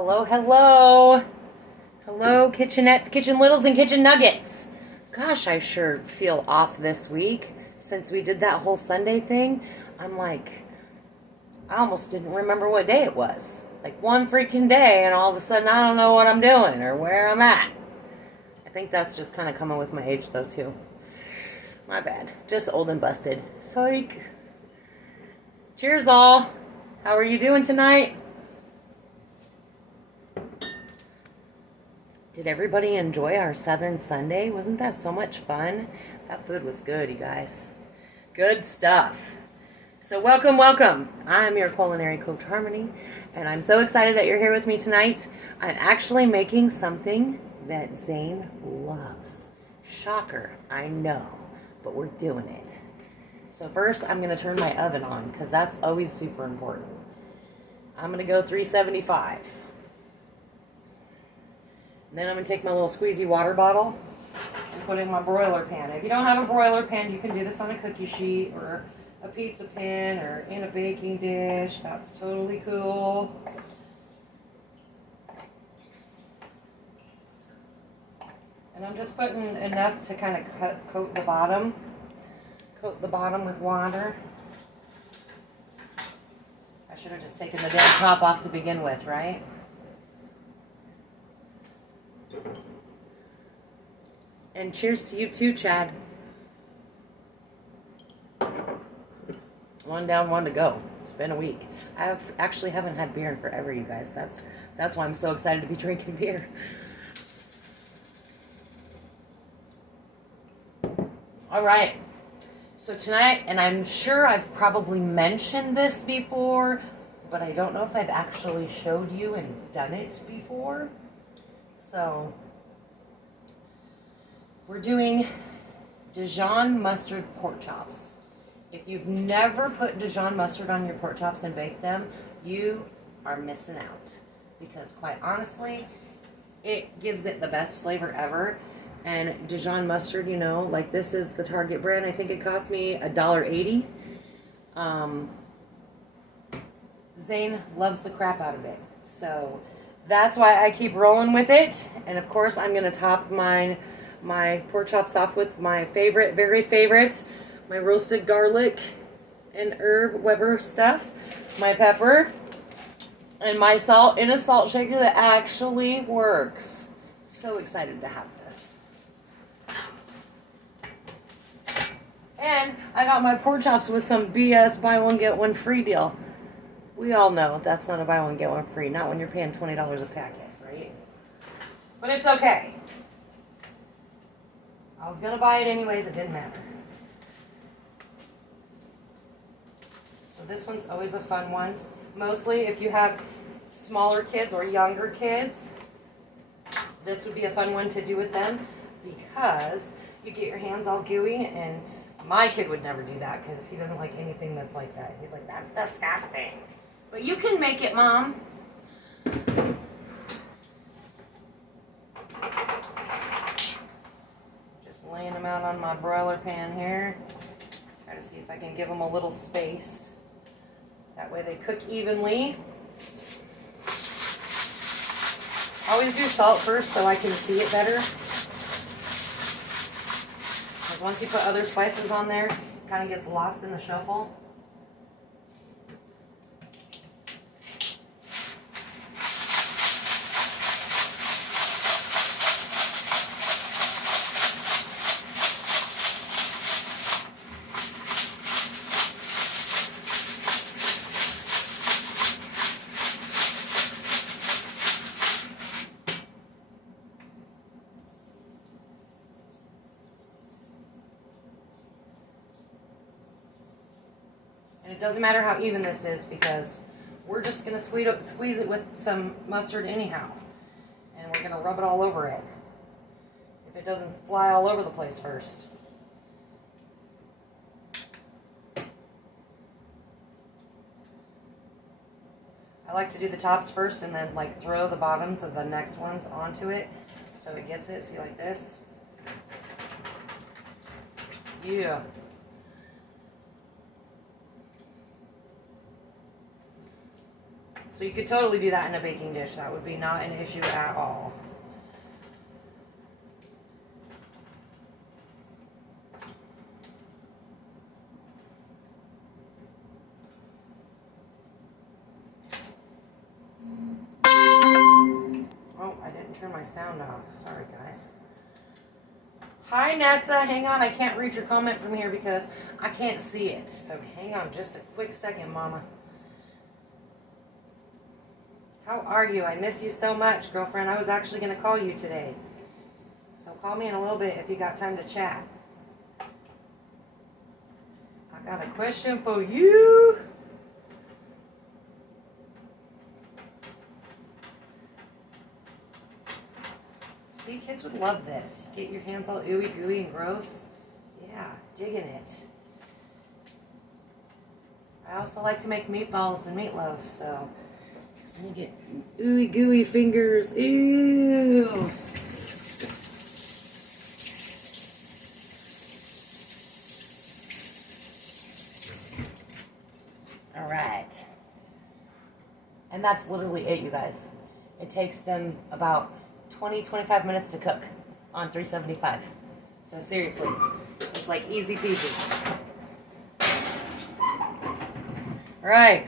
Hello, hello. Hello, kitchenettes, kitchen littles, and kitchen nuggets. Gosh, I sure feel off this week. Since we did that whole Sunday thing, I'm like, I almost didn't remember what day it was. Like one freaking day, and all of a sudden I don't know what I'm doing or where I'm at. I think that's just kind of coming with my age, though, too. My bad. Just old and busted. Psych. Cheers, all. How are you doing tonight? Did everybody enjoy our Southern Sunday? Wasn't that so much fun? That food was good, you guys. Good stuff. So welcome, welcome. I'm your culinary coach, Harmony, and I'm so excited that you're here with me tonight. I'm actually making something that Zayne loves. Shocker, I know, but we're doing it. So first, I'm going to turn my oven on, because that's always super important. I'm going to go 375. And then I'm going to take my little squeezy water bottle and put it in my broiler pan. If you don't have a broiler pan, you can do this on a cookie sheet or a pizza pan or in a baking dish. That's totally cool. And I'm just putting enough to kind of coat the bottom. Coat the bottom with water. I should have just taken the damn top off to begin with, right? And cheers to you too, Chad. One down, one to go. It's been a week. I actually haven't had beer in forever, you guys. That's why I'm so excited to be drinking beer. All right. So tonight, and I'm sure I've probably mentioned this before, but I don't know if I've actually showed you and done it before. So we're doing Dijon mustard pork chops. If you've never put Dijon mustard on your pork chops and baked them, you are missing out. Because quite honestly, it gives it the best flavor ever. And Dijon mustard, you know, like this is the Target brand. I think it cost me $1.80. Zayne loves the crap out of it. So that's why I keep rolling with it. And of course, I'm going to top my pork chops off with my favorite, very favorite, my roasted garlic and herb Weber stuff, my pepper, and my salt in a salt shaker that actually works. So excited to have this. And I got my pork chops with some BS buy one get one free deal. We all know that's not a buy one get one free, not when you're paying $20 a packet, right? But it's okay. I was gonna buy it anyways, it didn't matter. So this one's always a fun one. Mostly if you have smaller kids or younger kids, this would be a fun one to do with them because you get your hands all gooey, and my kid would never do that because he doesn't like anything that's like that. He's like, that's disgusting. But you can make it, Mom. Just laying them out on my broiler pan here. Try to see if I can give them a little space. That way they cook evenly. I always do salt first so I can see it better. Because once you put other spices on there, it kind of gets lost in the shuffle. And it doesn't matter how even this is because we're just going to squeeze it with some mustard anyhow. And we're going to rub it all over it. If it doesn't fly all over the place first. I like to do the tops first and then like throw the bottoms of the next ones onto it so it gets it. See, like this? Yeah. So you could totally do that in a baking dish. That would be not an issue at all. Oh, I didn't turn my sound off. Sorry, guys. Hi, Nessa. Hang on. I can't read your comment from here because I can't see it. So hang on just a quick second, Mama. How are you? I miss you so much, girlfriend. I was actually going to call you today. So call me in a little bit if you got time to chat. I got a question for you. See, kids would love this. Get your hands all ooey gooey and gross. Yeah, digging it. I also like to make meatballs and meatloaf, so then you get ooey gooey fingers. Ew. All right. And that's literally it, you guys. It takes them about 20-25 minutes to cook on 375. So seriously, it's like easy peasy. All right.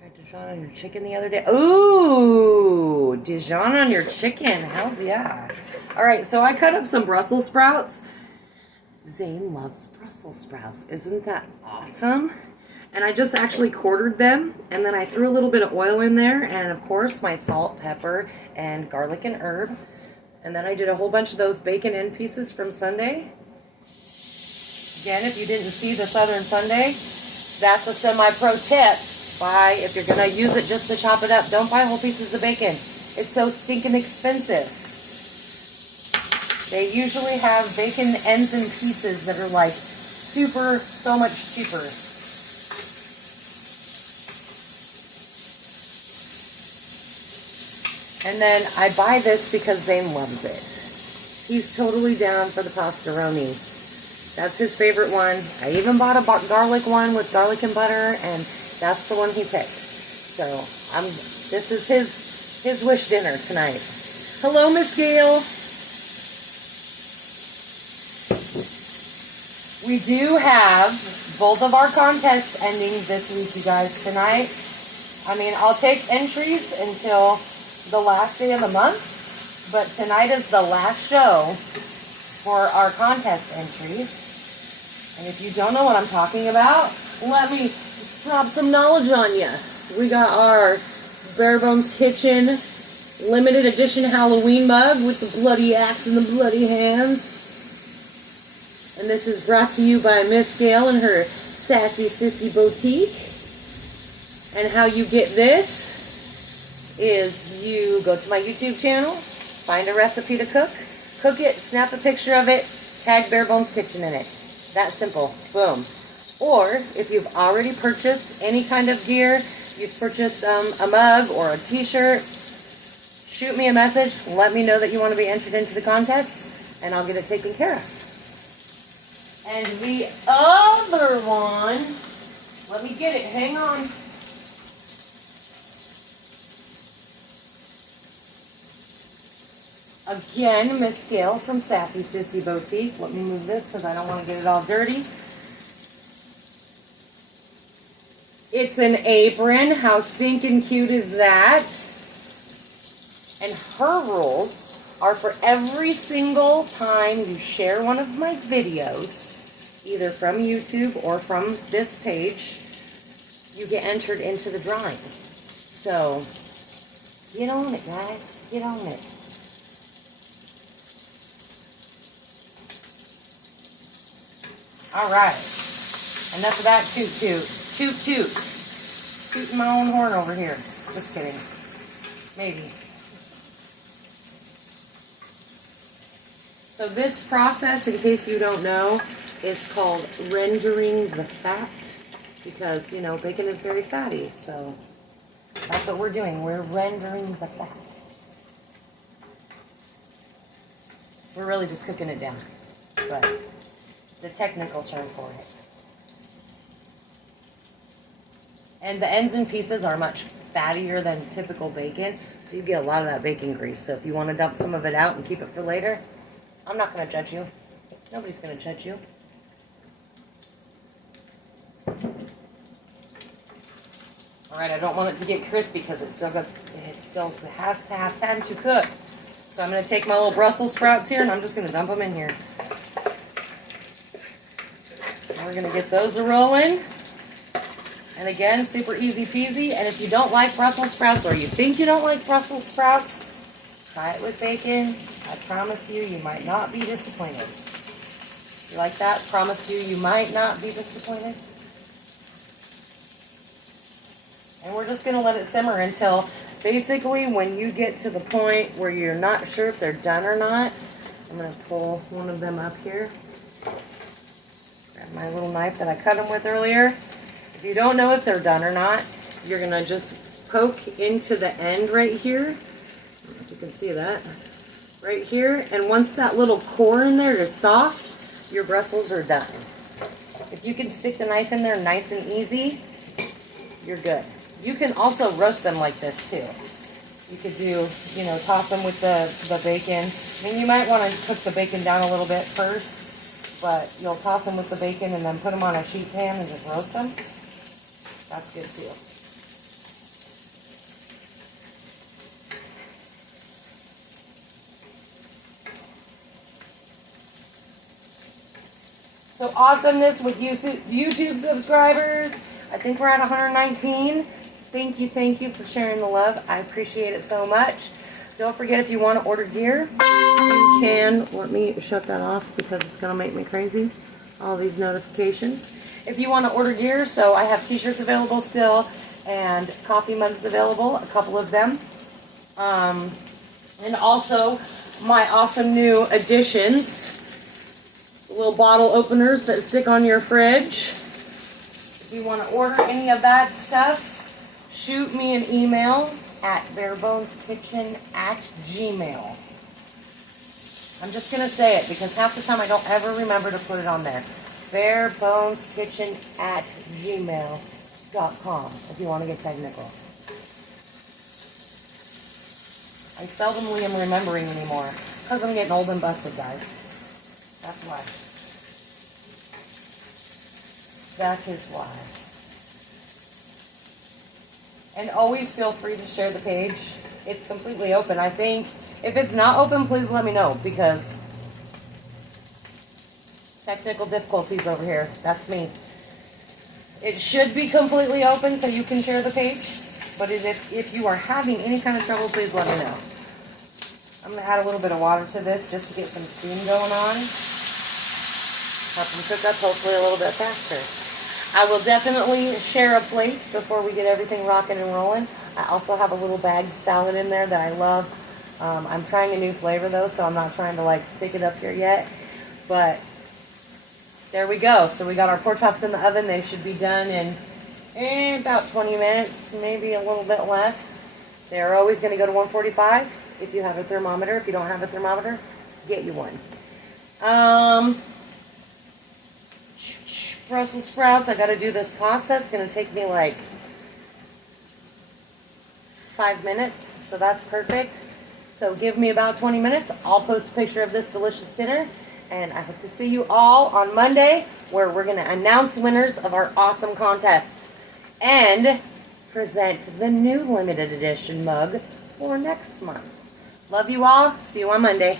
Tried Dijon on your chicken the other day. Ooh, Dijon on your chicken. How's yeah. All right, so I cut up some Brussels sprouts. Zayne loves Brussels sprouts. Isn't that awesome? And I just actually quartered them, and then I threw a little bit of oil in there, and of course my salt, pepper, and garlic and herb. And then I did a whole bunch of those bacon end pieces from Sunday. Again, if you didn't see the Southern Sunday, that's a semi-pro tip. If you're gonna use it just to chop it up, don't buy whole pieces of bacon. It's so stinking expensive. They usually have bacon ends and pieces that are like so much cheaper. And then I buy this because Zayne loves it. He's totally down for the pastaroni. That's his favorite one. I even bought a garlic one with garlic and butter, and that's the one he picked. So this is his wish dinner tonight. Hello, Miss Gail. We do have both of our contests ending this week, you guys, tonight. I mean, I'll take entries until the last day of the month, but tonight is the last show for our contest entries. And if you don't know what I'm talking about, let me drop some knowledge on you. We got our Bare Bones Kitchen limited edition Halloween mug with the bloody axe and the bloody hands. And this is brought to you by Miss Gail and her Sassy Sissy Boutique. And how you get this is you go to my YouTube channel, find a recipe to cook it, snap a picture of it, tag Bare Bones Kitchen in it. That simple. Boom. Or if you've already purchased any kind of gear, you've purchased a mug or a t-shirt, shoot me a message, let me know that you want to be entered into the contest, and I'll get it taken care of. And the other one, let me get it, hang on. Again, Miss Gail from Sassy Sissy Boutique. Let me move this because I don't want to get it all dirty. It's an apron. How stinking cute is that? And her rules are for every single time you share one of my videos, either from YouTube or from this page, you get entered into the drawing. So, get on it, guys. Get on it. All right. Enough of that toot toot. Toot toot. Tooting my own horn over here. Just kidding. Maybe. So this process, in case you don't know, is called rendering the fat. Because, you know, bacon is very fatty. So that's what we're doing. We're rendering the fat. We're really just cooking it down. But the technical term for it. And the ends and pieces are much fattier than typical bacon, so you get a lot of that bacon grease. So if you want to dump some of it out and keep it for later, I'm not going to judge you. Nobody's going to judge you. All right, I don't want it to get crispy because it still has to have time to cook. So I'm going to take my little Brussels sprouts here and I'm just going to dump them in here. And we're going to get those a-rolling. And again, super easy peasy. And if you don't like Brussels sprouts or you think you don't like Brussels sprouts, try it with bacon. I promise you, you might not be disappointed. You like that? Promise you might not be disappointed. And we're just going to let it simmer until basically when you get to the point where you're not sure if they're done or not. I'm going to pull one of them up here. Grab my little knife that I cut them with earlier. If you don't know if they're done or not, you're going to just poke into the end right here. I don't know if you can see that. Right here. And once that little core in there is soft, your Brussels are done. If you can stick the knife in there nice and easy, you're good. You can also roast them like this too. You could do, toss them with the bacon. I mean, you might want to cook the bacon down a little bit first, but you'll toss them with the bacon and then put them on a sheet pan and just roast them. That's good too. So awesomeness with YouTube subscribers. I think we're at 119. Thank you for sharing the love. I appreciate it so much. Don't forget, if you want to order gear, you can. Let me shut that off because it's going to make me crazy. All these notifications. If you want to order gear, so I have t-shirts available still and coffee mugs available, a couple of them. And also my awesome new additions, the little bottle openers that stick on your fridge. If you want to order any of that stuff, shoot me an email at bareboneskitchen@gmail.com. I'm just going to say it because half the time I don't ever remember to put it on there. bareboneskitchen@gmail.com if you want to get technical. I seldomly am remembering anymore because I'm getting old and busted, guys. That's why. That is why. And always feel free to share the page. It's completely open. I think if it's not open, please let me know because technical difficulties over here. That's me. It should be completely open so you can share the page. But if you are having any kind of trouble, please let me know. I'm going to add a little bit of water to this just to get some steam going on. Help them cook up hopefully a little bit faster. I will definitely share a plate before we get everything rocking and rolling. I also have a little bagged salad in there that I love. I'm trying a new flavor though, so I'm not trying to stick it up here yet. But there we go. So we got our pork chops in the oven. They should be done in about 20 minutes, maybe a little bit less. They're always going to go to 145 if you have a thermometer. If you don't have a thermometer, get you one. Brussels sprouts. I got to do this pasta. It's going to take me 5 minutes, so that's perfect. So give me about 20 minutes. I'll post a picture of this delicious dinner, and I hope to see you all on Monday, where we're going to announce winners of our awesome contests and present the new limited edition mug for next month. Love you all. See you on Monday.